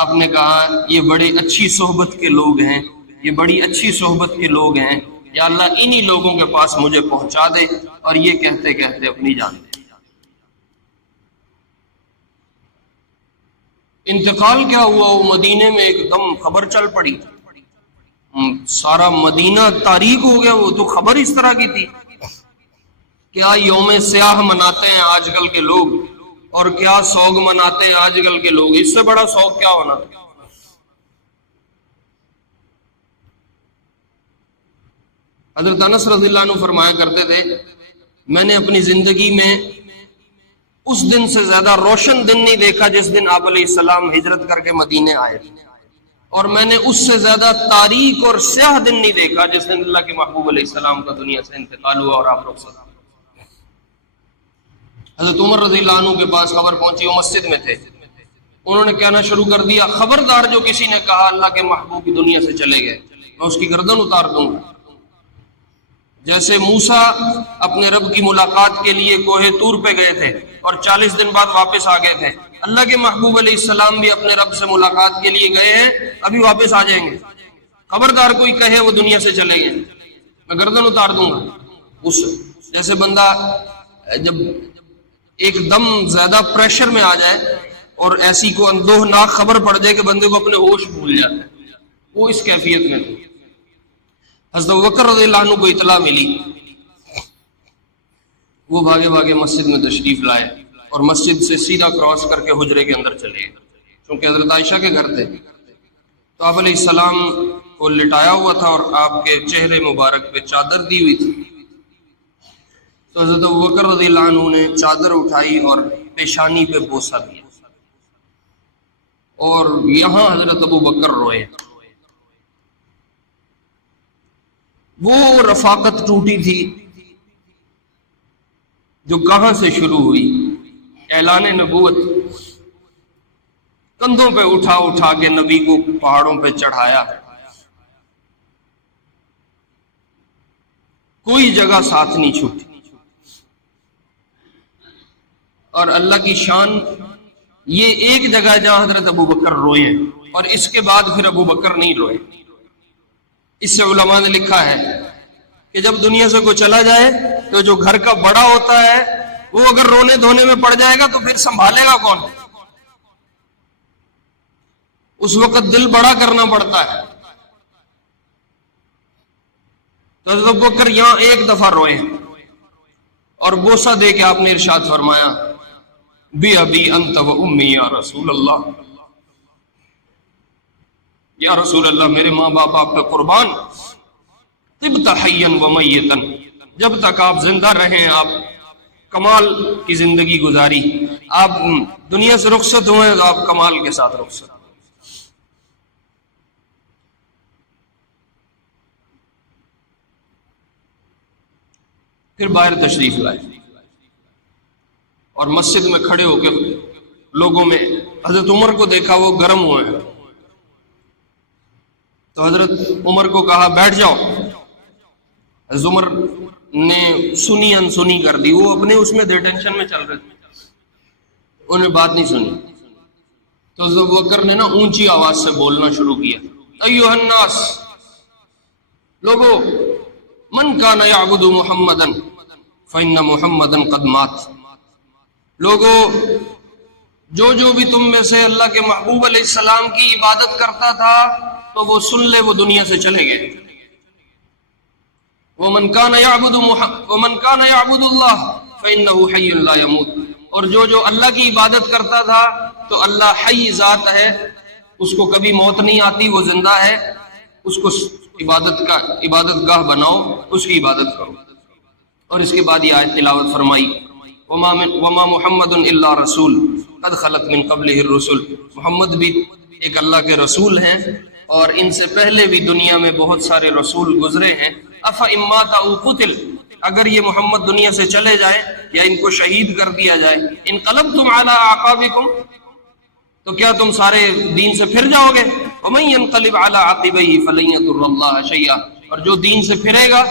آپ نے کہا یہ بڑی اچھی صحبت کے لوگ ہیں, یہ بڑی اچھی صحبت کے لوگ ہیں, یا اللہ انہی لوگوں کے پاس مجھے پہنچا دے. اور یہ کہتے کہتے اپنی جان دے. انتقال کیا ہوا, وہ مدینے میں ایک دم خبر چل پڑی, سارا مدینہ تاریک ہو گیا. وہ تو خبر اس طرح کی تھی, کیا یوم سیاہ مناتے ہیں آج کل کے لوگ اور کیا سوگ مناتے ہیں آج کل کے لوگ, اس سے بڑا سوگ کیا ہونا. حضرت انس رضی اللہ عنہ فرمایا کرتے تھے میں نے اپنی زندگی میں اس دن سے زیادہ روشن دن نہیں دیکھا جس دن آپ علیہ السلام ہجرت کر کے مدینے آئے, اور میں نے اس سے زیادہ تاریک اور سیاہ دن نہیں دیکھا جس دن اللہ کے محبوب علیہ السلام کا دنیا سے انتقال ہوا اور آپ رخصت ہوئے. حضرت عمر رضی اللہ عنہ کے پاس خبر پہنچی, وہ مسجد میں تھے, انہوں نے کہنا شروع کر دیا خبردار جو کسی نے کہا اللہ کے محبوب کی دنیا سے چلے گئے میں اس کی گردن اتار دوں گا. جیسے موسیٰ اپنے رب کی ملاقات کے لیے کوہ طور پہ گئے تھے اور 40 دن بعد واپس آ گئے تھے, اللہ کے محبوب علیہ السلام بھی اپنے رب سے ملاقات کے لیے گئے ہیں, ابھی واپس آ جائیں گے. خبردار کوئی کہے وہ دنیا سے چلے گئے میں گردن اتار دوں گا. اس جیسے بندہ جب ایک دم زیادہ پریشر میں آ جائے اور ایسی کو اندوہناک خبر پڑ جائے کہ بندے کو اپنے ہوش بھول جاتا ہے, وہ اس کیفیت میں تھے. حضرت ابوبکر رضی اللہ عنہ کو اطلاع ملی, وہ بھاگے بھاگے مسجد میں تشریف لائے اور مسجد سے سیدھا کراس کر کے حجرے کے اندر چلے گئے, چونکہ حضرت عائشہ کے گھر تھے. تو آپ علیہ السلام کو لٹایا ہوا تھا اور آپ کے چہرے مبارک پہ چادر دی ہوئی تھی. تو حضرت ابوبکر رضی اللہ عنہ نے چادر اٹھائی اور پیشانی پہ بوسہ دیا, اور یہاں حضرت ابوبکر روئے. وہ رفاقت ٹوٹی تھی جو کہاں سے شروع ہوئی, اعلان نبوت, کندھوں پہ اٹھا اٹھا کے نبی کو پہاڑوں پہ چڑھایا, کوئی جگہ ساتھ نہیں چھوٹی. اور اللہ کی شان یہ ایک جگہ جہاں حضرت ابوبکر روئے ہیں, اور اس کے بعد پھر ابوبکر نہیں روئے. اس سے علماء نے لکھا ہے کہ جب دنیا سے کوئی چلا جائے تو جو گھر کا بڑا ہوتا ہے وہ اگر رونے دھونے میں پڑ جائے گا تو پھر سنبھالے گا کون؟ اس وقت دل بڑا کرنا پڑتا ہے. تو حضرت ابوبکر یہاں ایک دفعہ روئے اور بوسہ دے کے آپ نے ارشاد فرمایا بی ابی انت و امی یا رسول اللہ، یا رسول اللہ میرے ماں باپ آپ پہ قربان، طبت حیا و میتا، جب تک آپ زندہ رہیں آپ کمال کی زندگی گزاری، آپ دنیا سے رخصت ہوئے تو آپ کمال کے ساتھ رخصت۔ پھر باہر تشریف لائے اور مسجد میں کھڑے ہو کے لوگوں میں حضرت عمر کو دیکھا وہ گرم ہوئے ہیں، تو حضرت عمر کو کہا بیٹھ جاؤ۔ حضرت عمر نے سنی انسنی کر دی، وہ اپنے اس میں ٹینشن میں چل رہے تھے، انہیں بات نہیں سنی۔ تو حضرت ابوبکر نے نا اونچی آواز سے بولنا شروع کیا، ایھا الناس، لوگو، من کان یعبد محمدا فإن محمدا قد مات، لوگو جو بھی تم میں سے اللہ کے محبوب علیہ السلام کی عبادت کرتا تھا تو وہ سن لے وہ دنیا سے چلے گئے۔ ومن کان یعبد اللہ فإنہ حی لا یموت، اور جو اللہ کی عبادت کرتا تھا تو اللہ حی ذات ہے، اس کو کبھی موت نہیں آتی، وہ زندہ ہے، اس کو عبادت گاہ بناؤ، اس کی عبادت کرو۔ اور اس کے بعد یہ آیت تلاوت فرمائی، وما محمد الا رسول قد خلت من قبلہ الرسل، محمد بھی ایک اللہ کے رسول ہیں اور ان سے پہلے بھی دنیا میں بہت سارے رسول گزرے ہیں۔ افإن مات او قتل، اگر یہ محمد دنیا سے چلے جائیں یا ان کو شہید کر دیا جائے، انقلبتم علی اعقابکم، تو کیا تم سارے دین سے پھر جاؤ گے؟ ومن ينقلب علی عقبیہ فلن یضر اللہ شیئا، اور جو دین سے پھرے گا،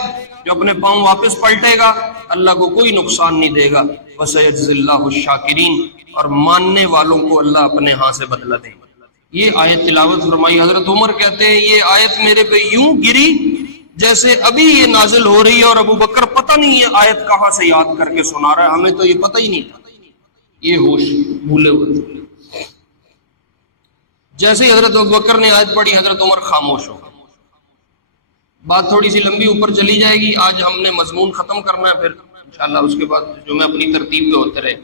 جو اپنے پاؤں واپس پلٹے گا، اللہ کو کوئی نقصان نہیں دے گا۔ وسيجزي الله الشاکرین، اور ماننے والوں کو اللہ اپنے ہاں سے بدلہ دے گا۔ یہ آیت تلاوت فرمائی۔ حضرت عمر کہتے ہیں یہ آیت میرے پہ یوں گری جیسے ابھی یہ نازل ہو رہی ہے، اور ابو بکر پتہ نہیں یہ آیت کہاں سے یاد کر کے سنا رہا ہے، ہمیں تو یہ پتہ ہی نہیں تھا، یہ ہوش بھولے ہوئے تھے۔ جیسے ہی حضرت ابو بکر نے آیت پڑھی، حضرت عمر خاموش ہو گئے۔ بات تھوڑی سی لمبی اوپر چلی جائے گی، آج ہم نے مضمون ختم کرنا ہے، پھر انشاءاللہ اس کے بعد جو میں اپنی ترتیب پہ ہوتے رہے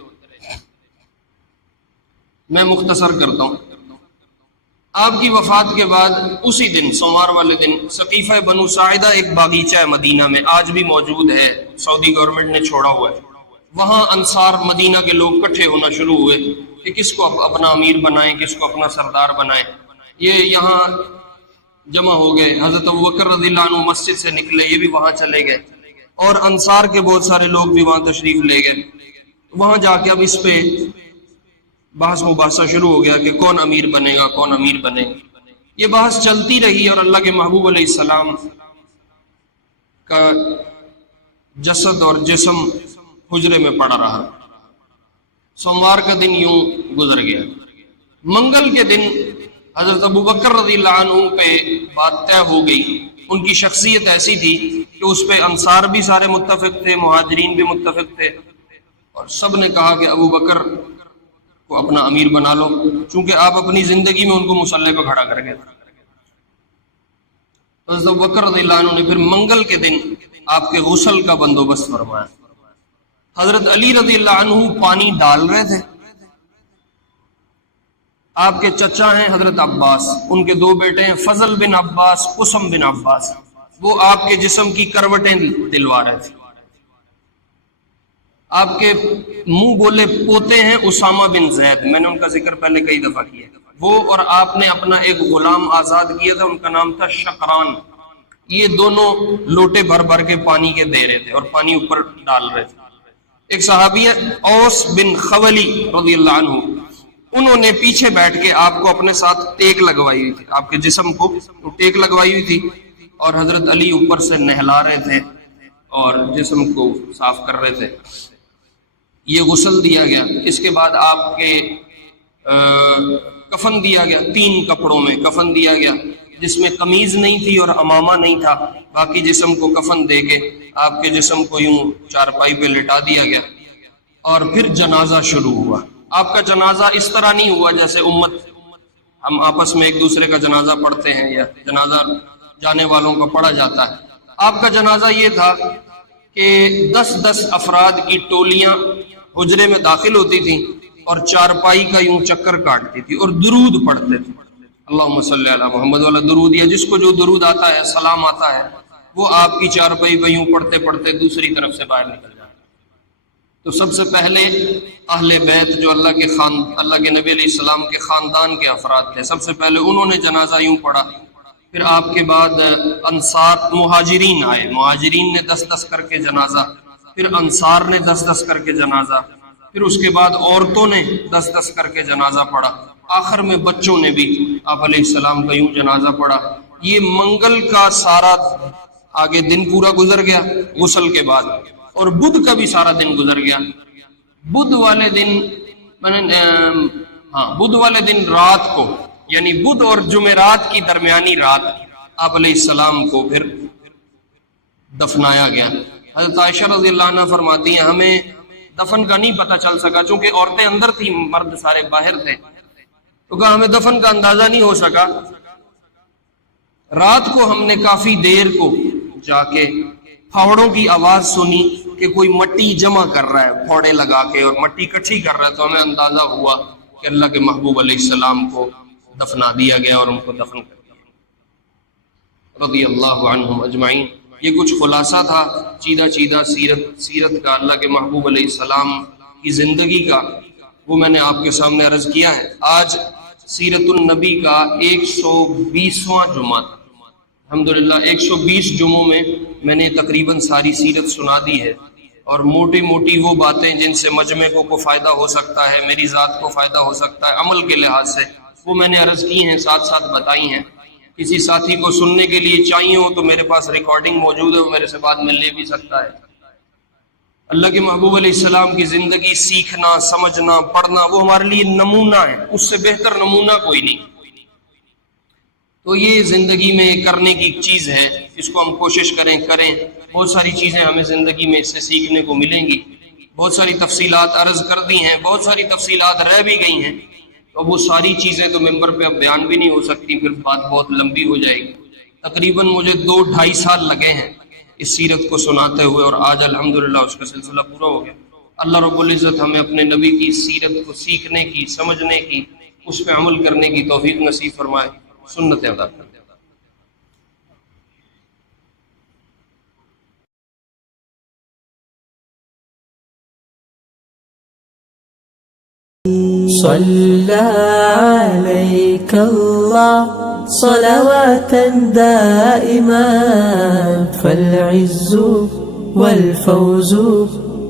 میں مختصر کرتا ہوں۔ آپ کی وفات کے بعد اسی دن، سوموار والے دن، سقیفہ بنو ساعدہ ایک باغیچہ ہے مدینہ میں، آج بھی موجود ہے، سعودی گورنمنٹ نے چھوڑا ہوا ہے، وہاں انصار مدینہ کے لوگ اکٹھے ہونا شروع ہوئے کہ کس کو اپنا امیر بنائیں، کس کو اپنا سردار بنائیں۔ یہ یہاں جمع ہو گئے، حضرت ابوبکر رضی اللہ عنہ مسجد سے نکلے، یہ بھی وہاں چلے گئے، اور انصار کے بہت سارے لوگ بھی وہاں تشریف لے گئے۔ وہاں جا کے اب اس پہ بحث مباحثہ شروع ہو گیا کہ کون امیر بنے گا، کون امیر بنے گا۔ یہ بحث چلتی رہی اور اللہ کے محبوب علیہ السلام کا جسد اور جسم حجرے میں پڑا رہا۔ سوموار کا دن یوں گزر گیا۔ منگل کے دن حضرت ابوبکر رضی اللہ عنہ پہ بات طے ہو گئی۔ ان کی شخصیت ایسی تھی کہ اس پہ انصار بھی سارے متفق تھے، مہاجرین بھی متفق تھے، اور سب نے کہا کہ ابوبکر کو اپنا امیر بنا لو، چونکہ آپ اپنی زندگی میں ان کو مسلح پہ کھڑا کر گئے۔ حضرت ابوبکر رضی اللہ عنہ نے پھر منگل کے دن آپ کے غسل کا بندوبست فرمایا۔ حضرت علی رضی اللہ عنہ پانی ڈال رہے تھے، آپ کے چچا ہیں حضرت عباس، ان کے دو بیٹے ہیں فضل بن عباس، قسم بن عباس، وہ آپ کے جسم کی کروٹیں دلوا رہے تھے۔ آپ کے منہ بولے پوتے ہیں اسامہ بن زید، میں نے ان کا ذکر پہلے کئی دفعہ کیا، وہ اور آپ نے اپنا ایک غلام آزاد کیا تھا، ان کا نام تھا شقران۔ یہ دونوں لوٹے بھر بھر کے پانی کے دے رہے تھے اور پانی اوپر ڈال رہے تھے۔ ایک صحابی ہے اوس بن خولی رضی اللہ عنہ، انہوں نے پیچھے بیٹھ کے آپ کو اپنے ساتھ ٹیک لگوائی ہوئی تھی، آپ کے جسم کو ٹیک لگوائی ہوئی تھی، اور حضرت علی اوپر سے نہلا رہے تھے اور جسم کو صاف کر رہے تھے۔ یہ غسل دیا گیا، اس کے بعد آپ کے کفن دیا گیا، 3 کپڑوں میں کفن دیا گیا، جس میں قمیض نہیں تھی اور امامہ نہیں تھا، باقی جسم کو کفن دے کے آپ کے جسم کو یوں چارپائی پہ لٹا دیا گیا، اور پھر جنازہ شروع ہوا۔ آپ کا جنازہ اس طرح نہیں ہوا جیسے امت ہم آپس میں ایک دوسرے کا جنازہ پڑھتے ہیں یا جنازہ جانے والوں کا پڑھا جاتا ہے۔ آپ کا جنازہ یہ تھا کہ 10 افراد کی ٹولیاں حجرے میں داخل ہوتی تھیں اور چارپائی کا یوں چکر کاٹتی تھی اور درود پڑھتے تھے، اللہم صلی علی محمد والا درود، یا جس کو جو درود آتا ہے، سلام آتا ہے، وہ آپ کی چارپائی پہ یوں پڑھتے پڑھتے دوسری طرف سے باہر نکل جاتے۔ تو سب سے پہلے اہل بیت جو اللہ کے نبی علیہ السلام کے خاندان کے افراد تھے، سب سے پہلے انہوں نے جنازہ یوں پڑھا۔ پھر آپ کے بعد انصار مہاجرین آئے، مہاجرین نے 10 کر کے جنازہ، پھر انصار نے 10 کر کے جنازہ، پھر اس کے بعد عورتوں نے 10 کر کے جنازہ پڑھا، آخر میں بچوں نے بھی آپ علیہ السلام کا یوں جنازہ پڑھا۔ یہ منگل کا سارا آگے دن پورا گزر گیا غسل کے بعد، اور بدھ کا بھی سارا دن گزر گیا۔ بدھ والے دن رات کو، یعنی بدھ اور جمعرات کی درمیانی رات، آپ علیہ السلام کو پھر دفنایا گیا۔ حضرت عائشہ رضی اللہ عنہ فرماتی ہیں ہمیں دفن کا نہیں پتہ چل سکا، چونکہ عورتیں اندر تھیں، مرد سارے باہر تھے، تو کہا ہمیں دفن کا اندازہ نہیں ہو سکا۔ رات کو ہم نے کافی دیر کو جا کے پھاوڑوں کی آواز سنی کہ کوئی مٹی جمع کر رہا ہے، پھوڑے لگا کے اور مٹی اکٹھی کر رہا ہے، تو ہمیں اندازہ ہوا کہ اللہ کے محبوب علیہ السلام کو دفنا دیا گیا اور ان کو دفن کر دیا، رضی اللہ عنہم اجمعین۔ یہ کچھ خلاصہ تھا چیدہ سیرت کا، اللہ کے محبوب علیہ السلام کی زندگی کا، وہ میں نے آپ کے سامنے عرض کیا ہے۔ آج سیرت النبی کا 120واں جمعہ، الحمدللہ 120 جمعوں میں نے تقریباً ساری سیرت سنا دی ہے، اور موٹی موٹی وہ باتیں جن سے مجمع کو فائدہ ہو سکتا ہے، میری ذات کو فائدہ ہو سکتا ہے عمل کے لحاظ سے، وہ میں نے عرض کی ہیں، ساتھ ساتھ بتائی ہیں۔ کسی ساتھی کو سننے کے لیے چاہیے ہو تو میرے پاس ریکارڈنگ موجود ہے، وہ میرے سے بعد میں لے بھی سکتا ہے۔ اللہ کے محبوب علیہ السلام کی زندگی سیکھنا، سمجھنا، پڑھنا، وہ ہمارے لیے نمونہ ہے، اس سے بہتر نمونہ کوئی نہیں۔ تو یہ زندگی میں کرنے کی چیز ہے، اس کو ہم کوشش کریں۔ بہت ساری چیزیں ہمیں زندگی میں اس سے سیکھنے کو ملیں گی۔ بہت ساری تفصیلات عرض کر دی ہیں، بہت ساری تفصیلات رہ بھی گئی ہیں، تو وہ ساری چیزیں تو ممبر پہ اب بیان بھی نہیں ہو سکتی، پھر بات بہت لمبی ہو جائے گی۔ تقریباً مجھے 2-2.5 سال لگے ہیں اس سیرت کو سناتے ہوئے، اور آج الحمدللہ اس کا سلسلہ پورا ہو گیا۔ اللہ رب العزت ہمیں اپنے نبی کی سیرت کو سیکھنے کی، سمجھنے کی، اس پہ عمل کرنے کی توفیق نصیب فرمائے، سنتیں ادا کریں۔ صلى عليك الله صلواتا دائما، فالعز والفوز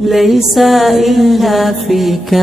ليس إلا فيك.